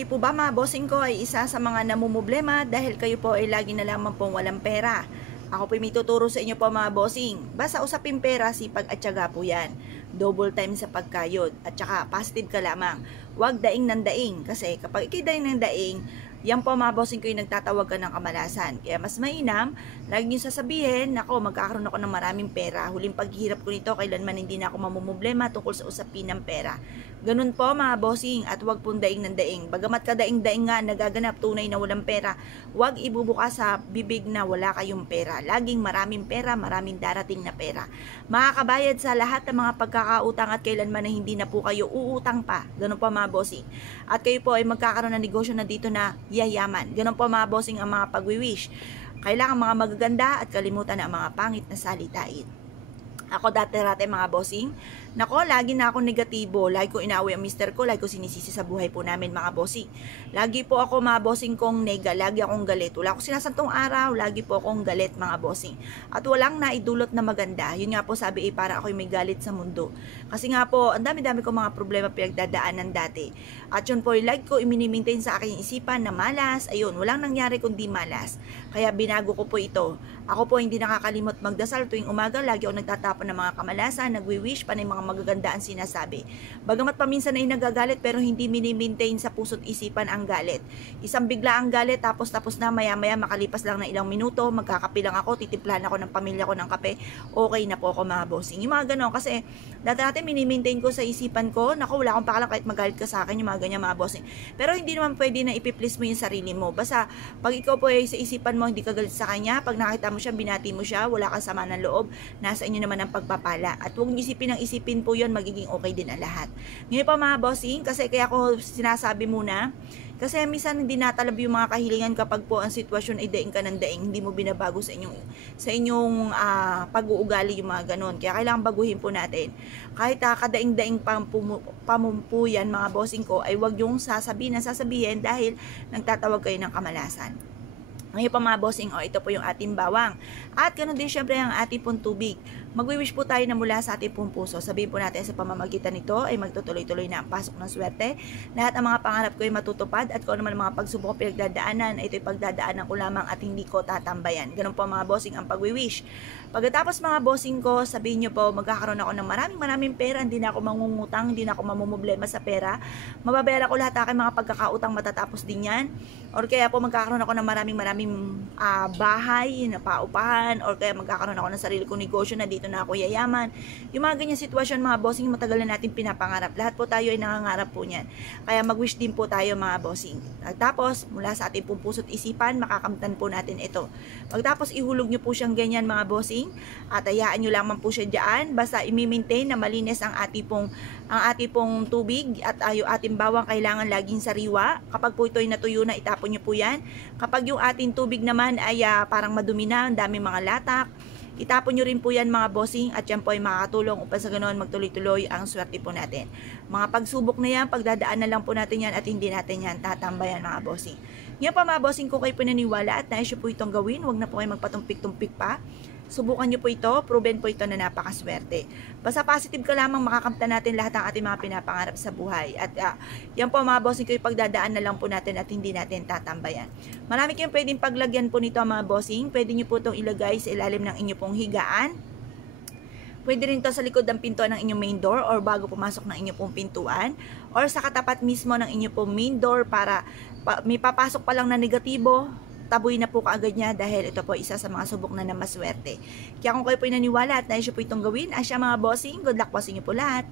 kayo po ba mga bossing ko ay isa sa mga namumblema dahil kayo po ay lagi na lamang pong walang pera? Ako po may tuturo sa inyo po mga bossing. Basta usapin pera, sipag at tiyaga po yan. Double time sa pagkayod at saka positive ka lamang. Huwag daing ng daing kasi kapag ikidaing ng daing, yan po mga bossing ko yung nagtatawag ka ng kamalasan. Kaya mas mainam, lagi nyo sasabihin, nako magkakaroon ako ng maraming pera. Huling paghihirap ko nito, kailanman hindi na ako mamumblema tungkol sa usapin ng pera. Ganun po mga bossing at huwag pong daing ng daing. Bagamat ka daing-daing nga nagaganap tunay na walang pera, huwag ibubuka sa bibig na wala kayong pera. Laging maraming pera, maraming darating na pera. Makakabayad sa lahat ng mga pagkakautang at kailanman na hindi na po kayo uutang pa. Ganun po mga bossing. At kayo po ay magkakaroon ng negosyo na dito na yayaman. Ganun po mga bossing ang mga pagwiwish. Kailangan mga magaganda at kalimutan na ang mga pangit na salitain. Ako dati-rate mga bossing, nako, lagi na ako negatibo, lagi ko inaaway ang mister ko, lagi ko sinisisi sa buhay po namin mga bossing. Lagi po ako mga bossing kong nega, lagi akong galit. Wala akong sinasantong araw, lagi po akong galit mga bossing. At walang naidulot na maganda. Yun nga po sabi para ako'y may galit sa mundo. Kasi nga po, ang dami-dami ko mga problema pinagdadaanan dati. At yun po, lagi ko i-maintain sa aking isipan na malas. Ayun, walang nangyari kundi malas. Kaya binago ko po ito. Ako po hindi nakakalimot magdasal tuwing umaga, lagi ako nagtatapon ng mga kamalasan, nagwi-wish pa ng mga magagandaan sinasabi. Bagamat paminsan ay nagagalit pero hindi mini-maintain sa puso't isipan ang galit. Isang bigla ang galit tapos na maya-maya makalipas lang ng ilang minuto, magkakape lang ako, titimplahan ako ng pamilya ko ng kape, okay na po ako mga bossing. Yung mga ganon kasi dati mini-maintain ko sa isipan ko, naku wala akong pakalam kahit magalit ka sa akin, yung mga ganyan mga bossing. Pero hindi naman pwede na ipiplease mo yung sarili mo. Basta pag ikaw po ay sa isipan mo hindi ka galit sa kanya, pag nakita mo siya, binati mo siya, wala kang sama ng loob, nasa inyo naman ang pagpapala. At huwag isipin po yun, magiging okay din ang lahat. Ngayon pa mga bossing, kasi kaya ako sinasabi muna, kasi minsan hindi natalab yung mga kahilingan kapag po ang sitwasyon ay daing ka ng daing, hindi mo binabago sa inyong pag-uugali yung mga ganon. Kaya kailangan baguhin po natin. Kahit kadaing-daing pamumpuyan mga bossing ko, ay wag yung sasabihin dahil nagtatawag kayo ng kamalasan. Ngayon pa mga bossing, ito po yung ating bawang. At ganoon din syempre ang ating pong tubig. Magwi-wish po tayo na mula sa ating pong puso. Sabihin po natin sa pamamagitan nito ay magtutuloy-tuloy na ang pasok ng swerte. Lahat ng mga pangarap ko ay matutupad at kung ano man ang mga pagsubok ko pinagdadaanan, ito'y pagdadaanan ko lamang at hindi ko tatambayan. Ganoon po mga bossing ang pagwi-wish. Pagkatapos mga bossing ko, sabihin nyo po magkakaroon ako ng maraming pera, hindi na ako mangungutang, hindi na ako mamumblema sa pera. Mababayaran ko lahat aking mga pagkakautang matatapos din yan. Or kaya po magkakaroon ako ng maraming bahay na paupahan, or kaya magkakaroon ako ng sarili kong negosyo na dito na ako yayaman. Yung mga ganyan sitwasyon mga bossing, matagal na natin pinapangarap. Lahat po tayo ay nangangarap po niyan. Kaya mag-wish din po tayo mga bossing. At tapos, mula sa ating pong puso't isipan, makakamtan po natin ito. Pagtapos, ihulog nyo po siyang ganyan mga bossing, at hayaan nyo lamang po siya dyan. Basta i-maintain na malinis ang ating pong tubig at ating bawang kailangan laging sariwa. Kapag po ito ay natuyo na, itapon nyo po yan. Kapag yung ating tubig naman ay parang madumi na, ang daming mga latak, itapon nyo rin po yan mga bossing at yan po ay makakatulong upang sa ganoon magtuloy-tuloy ang swerte po natin. Mga pagsubok na yan, pagdadaan na lang po natin yan at hindi natin yan tatambayan mga bossing. Ngayon pa mga bossing, kung kayo pinaniwala at nais po itong gawin, huwag na po kayo magpatumpik-tumpik pa. Subukan nyo po ito, proven po ito na napakaswerte. Basta positive ka lamang, makakamtan natin lahat ng ating mga pinapangarap sa buhay. At yan po mga bossing ko, pagdadaan na lang po natin at hindi natin tatambayan. Marami kayong pwedeng paglagyan po nito mga bossing. Pwede nyo po itong ilagay sa ilalim ng inyo pong higaan. Pwede rin ito sa likod ng pintuan ng inyong main door or bago pumasok ng inyong pong pintuan. Or sa katapat mismo ng inyong pong main door para may papasok pa lang na negatibo, taboy na po kaagad niya dahil ito po isa sa mga subok na namaswerte. Kaya kung kayo po naniwala at nais po itong gawin, asya mga bossing, good luck po sa inyo po lahat.